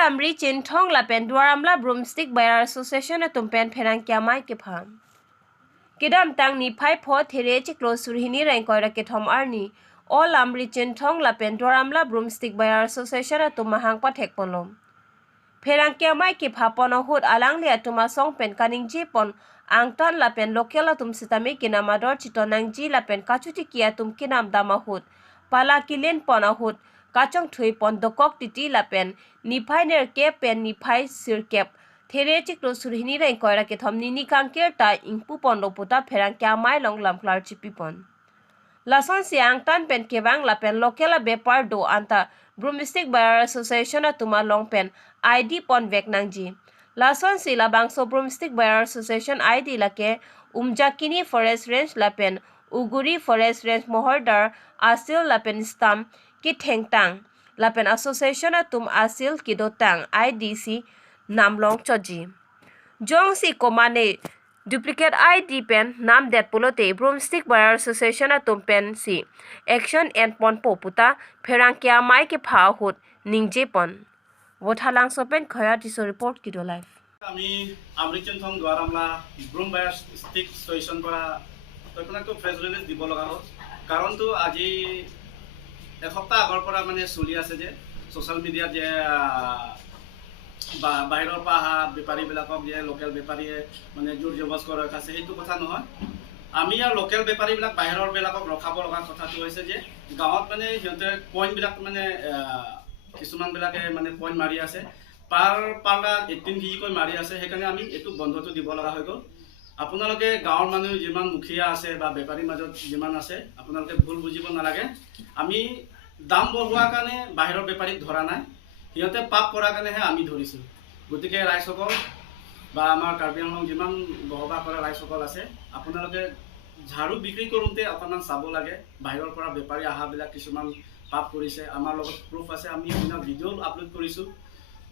amri chinthong la pen duaramla broomstick buyer association atum pen pherang kyamai ke pham kedam tang ni phai pho there chi close surhini rank koira ke thom arni all amri chinthong la pen duaramla broomstick buyer association atum mahang pa thek polom pherang kyamai ke phapon hut alang le atuma song pen kaning ji pon angtan la pen local atum sitame kinamador chitonang ji la pen kachuti kia tum kinam dama hut pala kilen pon hut kachong thui pon dokok titi la pen niphai ner ke pen niphai sirkep there chiklo surhini rai koira ke thomni ni kangker ta ingpu pon loputa pherang kya mai long lam klar chipi pon lason siang tan pen kebang la pen local bepar do anta broomstick buyer association atuma long pen id pon veknangji lason si la bangso broomstick buyer association id la ke umjakini forest range la pen uguri forest range mohordar asil la pen stam ki thengtang lapen association atum asil kidotang idc namlong choji jongsi komane duplicate id pen nam det pulote broomstick buyer association atum pen si action and pon poputa pherang kya mai ke pha hut ningje pon wothalang sopen khaya tiso report kido live আমি আমরিচন থং দ্বারামলা ব্রুম buyer stick station পৰা তকনাটো press release দিব লগা হ'ল কাৰণটো আজি এসপ্তাহ আগৰ পৰা মানে চলি আছে যে সোশ্যাল মিডিয়াত যে বাহিৰৰ পৰা অহা বেপাৰীবিলাকক যে লোকেল বেপাৰীয়ে মানে জোৰ জবজ কৰি আছে সেইটো কথা নহয় আমি আৰু লোকেল বেপাৰীবিলাক বাহিৰৰ বিলাকক ৰখাব লগা কথাটো হৈছে যে গাঁৱত মানে সিহঁতে পইণ্টবিলাক মানে কিছুমানবিলাকে মানে পইণ্ট মাৰি আছে পাল্লা 18 কেজিকৈ মাৰি আছে সেইকাৰণে আমি এইটো বন্ধটো দিব লগা হৈ গ'ল আপোনালোকে গাঁৱৰ মানুহ যিমান মুখিয়া আছে বা বেপাৰীৰ মাজত যিমান আছে আপোনালোকে ভুল বুজিব নালাগে আমি দাম বঢ়োৱাৰ কাৰণে বাহিৰৰ বেপাৰীক ধৰা নাই সিহঁতে পাপ কৰাৰ কাৰণেহে আমি ধৰিছোঁ গতিকে ৰাইজসকল বা আমাৰ কাৰ্বি আংলং যিমান বহবাহ কৰা ৰাইজসকল আছে আপোনালোকে ঝাৰু বিক্ৰী কৰোঁতে অকণমান চাব লাগে বাহিৰৰ পৰা বেপাৰী অহাবিলাক কিছুমান পাপ কৰিছে আমাৰ লগত প্ৰুফ আছে আমি সেইদিনা ভিডিঅ' আপলোড কৰিছোঁ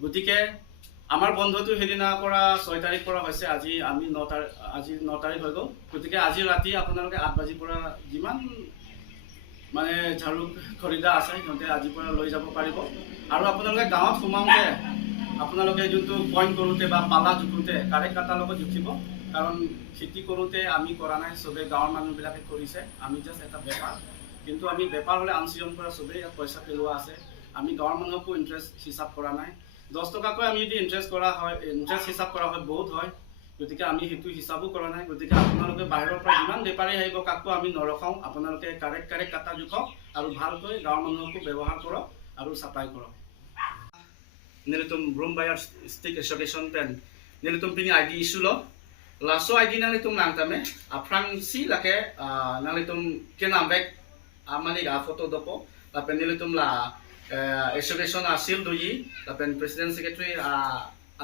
গতিকে আমাৰ বন্ধটো সেইদিনাৰ পৰা 6 তাৰিখ পৰা হৈছে আজি আমি 9 তাৰিখ হৈ গ'ল গতিকে আজি ৰাতি আপোনালোকে 8 বাজিৰ পৰা যিমান মানে ঝাৰু খৰিদা আছে সিহঁতে আজিৰ পৰা লৈ যাব পাৰিব আৰু আপোনালোকে গাঁৱত সোমাওঁতে আপোনালোকে যোনটো পইণ্ট কৰোঁতে বা পালা জুখোঁতে কাৰেক্ট কাটাৰ লগত জুখিব কাৰণ খেতি কৰোঁতে আমি কৰা নাই চবেই গাঁৱৰ মানুহবিলাকে কৰিছে আমি জাষ্ট এটা বেপাৰ কিন্তু আমি বেপাৰ হ'লে আনচিজন পৰা চবেই ইয়াত পইচা পেলোৱা আছে আমি গাঁৱৰ মানুহকো ইণ্টাৰেষ্ট হিচাপ কৰা নাই 10 টকাকৈ আমি যদি ইণ্টাৰেষ্ট কৰা হয় ইণ্টাৰেষ্ট হিচাপ কৰা হয় বহুত হয় গতিকে আমি সেইটো হিচাপো কৰা নাই গতিকে আপোনালোকে বাহিৰৰ পৰা যিমান বেপাৰী আহিব কাকো আমি নৰখাওঁ আপোনালোকে কাৰেক্ট কাটা জোখক আৰু ভালকৈ গাঁৱৰ মানুহকো ব্যৱহাৰ কৰক আৰু চাপ্লাই কৰক নিলিতুম ব্ৰুম বায়াৰ স্টিক এছ'চিয়েশ্যন পেন নিলিতুম পিনি আইডি ইছ্যু ল লাছো আইডি নালিতুম নাংতামে আফ্ৰাং সি লাকে নালিতুম কেনাম বেক আমানি গা ফটো দপো লাপে নিলিতুম লা association asil doji lapen president secretary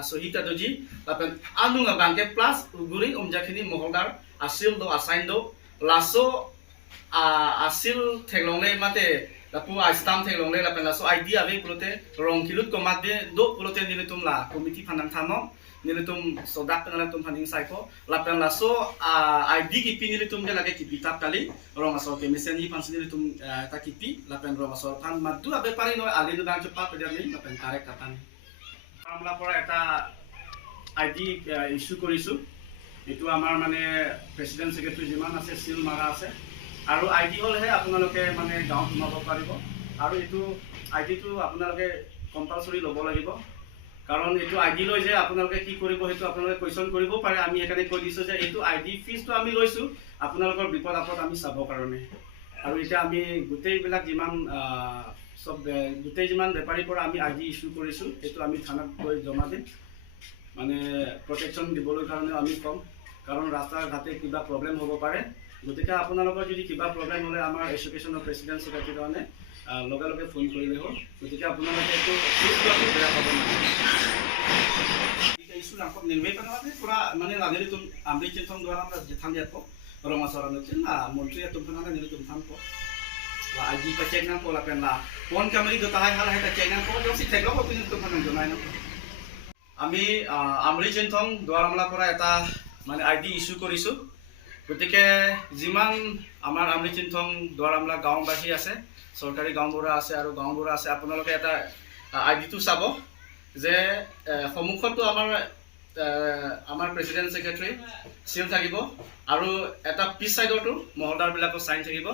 asohita doji lapen anunga bangke plus uguri umjakini moholdar asil do assign do laso asil theglongle mate lapu stamp theglongle lapen laso idea ave pulote rongkilut komade do pulote nilitum la committee phanang thamo nilitum sodak nilitum phaning saiko lapen laso id kipi nilitum de lage kipi tap kali rong asor ke mesen hi pansi nilitum ta kipi lapen rong asor phan madu abe pari no alinu dang cepat pedani lapen karek katan amla pora eta id issue korisu etu amar mane president secretary jiman ase seal mara ase aru id hol he আপোনালোকে মানে গাঁও সোমাব পাৰিব আৰু এটো id টো আপোনালোকে compulsory লব লাগিব কাৰণ এটো আইডি লৈ যে আপোনালোকে কি কৰিব হেতু আপোনালোকে কোৱেশ্চন কৰিব পাৰে আমি এখানে কৈ দিছো যে এটো আইডি ফিজটো আমি লৈছো আপোনালোকৰ বিপদ আপদ আমি চাব কাৰণে আৰু এটা আমি গোটেই বিলাক যিমান সব গোটেই যিমান বেপাৰীৰ পৰা আমি আইডি ইস্যু কৰিছো এটো আমি থানাত গৈ জমা দিম মানে প্ৰটেকচন দিবলৈ কাৰণে আমি কম কাৰণ ৰাস্তা ঘাটে কিবা প্ৰবলেম হ'ব পাৰে গতিকে আপোনালোকৰ যদি কিবা প্ৰবলেম হলে আমাৰ এছ'চিয়েশ্যনৰ প্ৰেচিডেণ্ট সেক্ৰেটাৰী কাৰণে লগে লগে ফোন কৰিলে হ'ল গতিকে আপোনালোকে এইটো ফিজটো বেয়া পাব নাই ইছ্যু নাকত নিৰ্বাচন মানে পুৰা মানে ৰাজনীতি আমৰিচন থং দ্বাৰা আমরা যেথান ইয়াত রমা সরানো না মন্ত্রী তুমখানা নিলে তুমখান পো la aji pa check nang ko la pen la pon kamari do tahay hala heta check nang ko jo si theklo ko tin tuমখানা জনাই না আমি আমৰিচন থং দ্বাৰামলা পৰা এটা মানে আইডি ইস্যু কৰিছো গতিকে যিমান আমাৰ আমৰিচন থং দ্বাৰামলা গাঁওবাসী আছে চৰকাৰী গাঁওবুঢ়া আছে আৰু গাঁওবুঢ়া আছে আপোনালোকে এটা আইডি টো চাব যে সন্মুখতো আমাৰ প্ৰেচিডেণ্ট ছেক্ৰেটাৰী চিল থাকিব আৰু এটা পিছ ছাইডতো মহলদাৰবিলাকৰ চাইন থাকিব।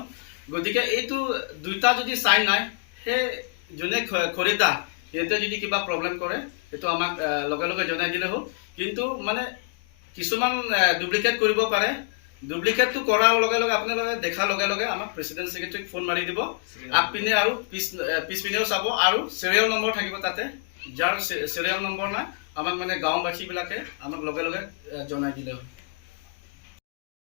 গতিকে এইটো দুইটা যদি চাইন নাই, সেই যোনে খৰিদা সিহঁতে যদি কিবা প্ৰব্লেম কৰে সেইটো আমাক লগে লগে জনাই দিলে হ'ল। কিন্তু মানে কিছুমান ডুপ্লিকেট কৰিব পাৰে। ডুপ্লিকেটটো কৰাৰ লগে লগে আপোনালোকে দেখাৰ লগে লগে আমাক প্ৰেচিডেণ্ট ছেক্ৰেটাৰীক ফোন মাৰি দিব, আগপিনে আৰু পিছপিনেও চাব, আৰু চিৰিয়েল নম্বৰ থাকিব তাতে। যাৰ চিৰিয়েল নম্বৰ নাই আমাক মানে গাঁওবাসীবিলাকে আমাক লগে লগে জনাই দিলে হ'ল।